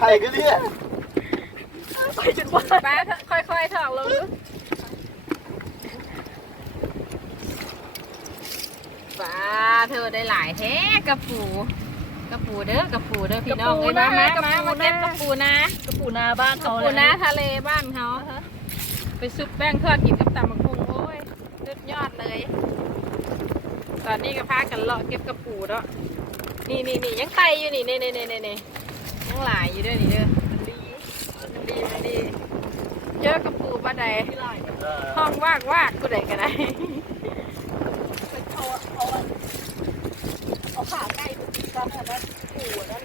ใครกันเนี่ยไปจุดบ้านแป้ค่อยๆถอดลงป้าเธอได้หลายแท้กระปูกระปูเด้อกระปูเด้อพี่น้องเลยนะมากระปูนะกระปูนะกระปูนาบ้านเขาเลยกระปูนาทะเลบ้านเขาไปซุปแป้งทอดกินกับตำบักหุ่งโอ้ย ยอดเลย ตอนนี้ก็พากันเลาะเก็บกระปูเนาะนี่นี่นี่ยังไตอยู่นี่นี่นี่นี่นี่ยังหลายอยู่ด้อนี่เด้อมันดีมันดีมันดีเจอกระปูบ้านใดห้องว่ากวากกูใดก็ได้เป็นเขาเอาเอาขาใกล้ติดกันนะนั่นปูนั่น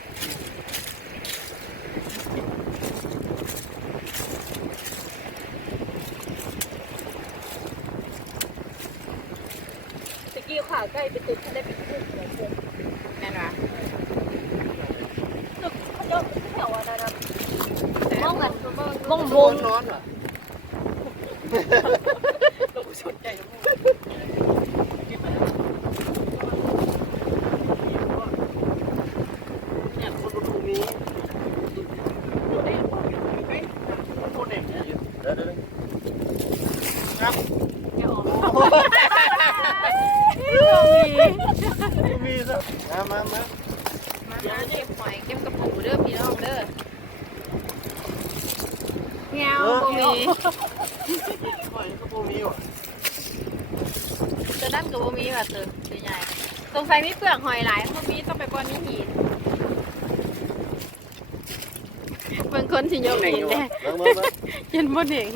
ขาใกล้ไปติดเขาได้เป็นกุ้งเลยกุ้งแน่นวะตึกเขาเยอะแถวอะไรนะมองกันมองโดวงนนอนว่ะเราสนใจนะ เนี่ยคนดูนี้คนเด็กเนี่ยเดี๋ยวเดี๋ยวครับ เดี๋ยวออก มีซะมามามา มามาเก็บหอยเก็บกระปูเด้อพี่น้องเด้อ เงาบ่มีหอยก็พวกมีว่ะตัวด้านกับบ่มีว่ะตัวตัวใหญ่สงสัยมีเปลือกหอยหลายบ่มีต้องไปก้อนนี้หินบางคนสิยกหนหินอยู่แน่วะมามายันบ่เห็น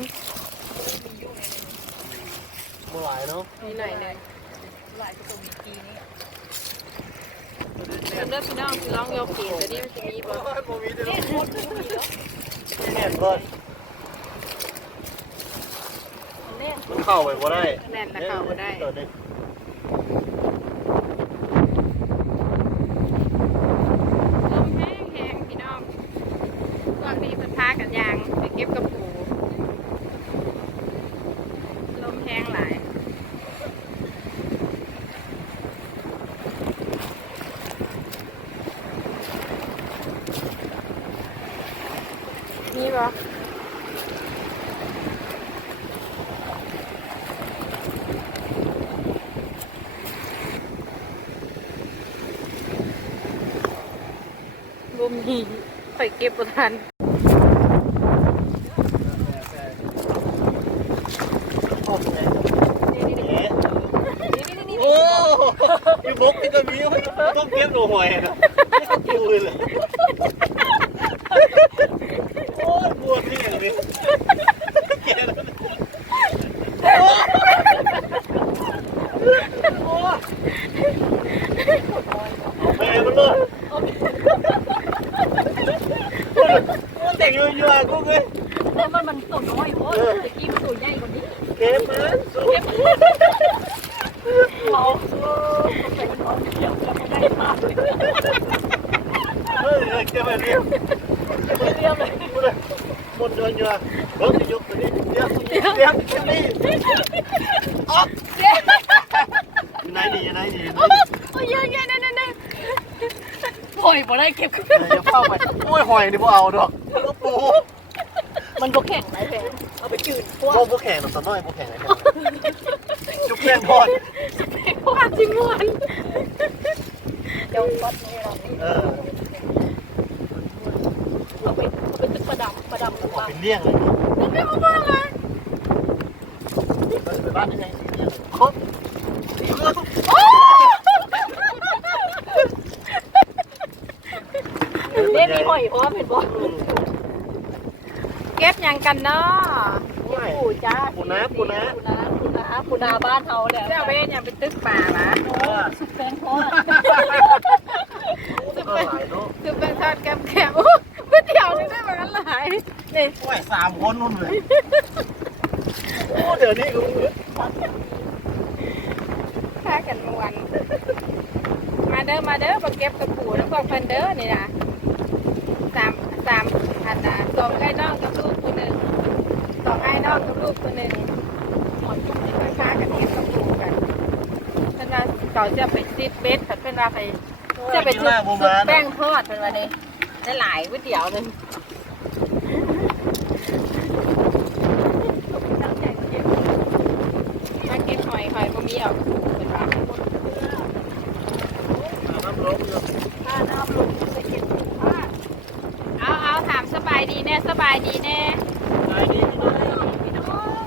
มาหลายเนาะนี่หน่อยหนึงหลายกระตุ้นกีนี้เด้อพี่น้องสิลองยกหินตัวนี้มันสิมีบ่มีเด้อนี่โคตรมีแล้วแน่นเบิด เนี่ย มันเข้าไปบ่ได้แน่นนะเข้าบ่ได้ เยวเดี๋ยวลมแห้งแห้งพี่น้องพวกนี้เพิ่นพากันยางไปเก็บกระปูลมแห้งหลายนี่ป บ่มีข่อยเก็บบ่ทันโอ้โหนี่นี่นี่เอ๊ะนี่นี่นี่โอ้ยบกนี่ก็มีต้องเก็บหนูหอยนะไม่ต้องกินเลยเลยโอ้ยปวดที่อย่างนี้แกนะแม่มันเลยมันแต่งอยู่อยู่อะกูเลย แล้วมั น้อยโอ้ยตะกี้มันตัวใหญ่กว่านี้เก็บมันสู้เราใส่มันออนเดียวแล้วมันได้มาเฮ้ยเก็บแบบนี้เรียบเลยหมดเดินอยู่อะเฮ้ยยกตัวนี้เดี๋ยวเดี๋ยวเดี๋ยวนี่ออกเดี๋ยวไหนดีไหนดีโอ้ยเยอะแยะนั่นนั่นหอยบ่ได้เก็บเดี๋ยวเข้าไปโอ้ยหอยนี่พวกเอาดอกก็ปู มันก็แข็งไหลแพงเอาไปจืดพวกโลกพวกแข่งหรอกตอนน้อยพวกแข่งอะไรจุกแข่งพอดภาพจิมวนเดี๋ยววัดนี่เราเออเอาไปเอาไปตึกประดับประดับกับเป็นเลี่ยงเลยนั่นไม่มาบ้างอะไปบ้านยังไงครบเนี่ยมีหอยเพราะว่าเป็นบ่เก็บห ยังกันเนาะปูจ้าปูน้ำปูน้ปูนาปูนาปูนาบ้านเขาเนี่ยเจ้าเว้ยยังไปตึกป่าละำสุดแพงเพราะก็หลายเนาะคือเป็นทอดแกมแกมโอ้ก๋วยเตี๋ยวนี่ได้มากันหลายนี่โอ้ยสามคนนู่นเลยโอ้เดี๋ยวนี้กูพากันมวนมาเด้อมาเด้อมาเก็บกระปูแล้วก็เพิ่นเด้อนี่นะสามสามอันนะสองไอ้น้องกับลูก คนหนึ่งสองไอ้น้องกับลูกคนหนึ่งหมดทุกที่พากันเก็บกระปูกันเพิ่นว่าเขาจะไปซิดเบสเพิ่นว่าไปจะไปจุดแป้งทอดเพิ่นว่านี่ได้หลายก๋วยเตี๋ยวหนึ่งมาเก็บหอยหอยบ่มีเอาเป็นว่าน้ำร้อยู่ถ้าน้ำลงใส่เก็บผ้าเอาเอาถามสบายดีแน่สบายดีแน่ ใจดีพี่น้อง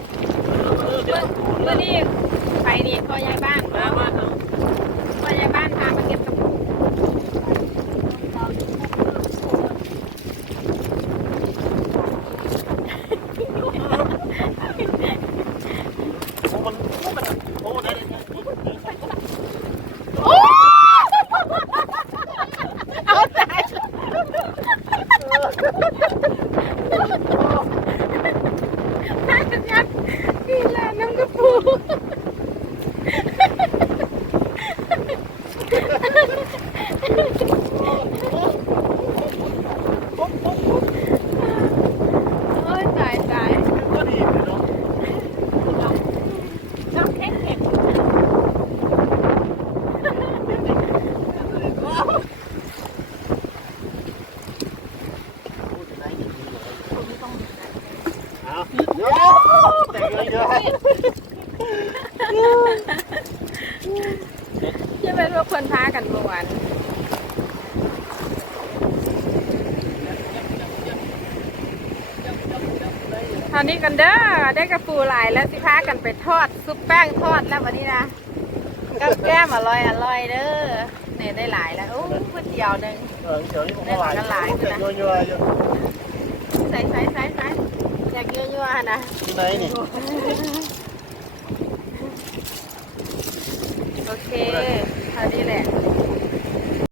เดี๋ยว เมื่อนี้ไปนี่พ่อยายบ้าน มามาเอา พ่อยายบ้านพามาเก็บกระปุก โอ้มันโอ้มันโอ้ได้ได้ เอาใจพากันยัดนี่แหละน้ำกระปุก โอ้ยตายตาย ก็ดีพี่น้อง น้ำแข็งแข็ง เอาแต่งเยอะ ที่เป็นพวกคนพากันเมื่อวานตอนนี้กันเด้อได้กระปูหลายแล้วสิพากันไปทอดซุปแป้งทอดแล้ววันนี้นะกับแก้มอร่อยอร่อยเด้อเนี่ยได้หลายแล้วโอ้ก๋วยเตี๋ยวหนึ่งเออเดี๋ยวนี้ผมหลายแต่เยอะเยอะเยอะใส่ใส่ใส่ใส่ อยากยั่วๆนะที่ไหนนี่โอเคเท่านี้แหละเ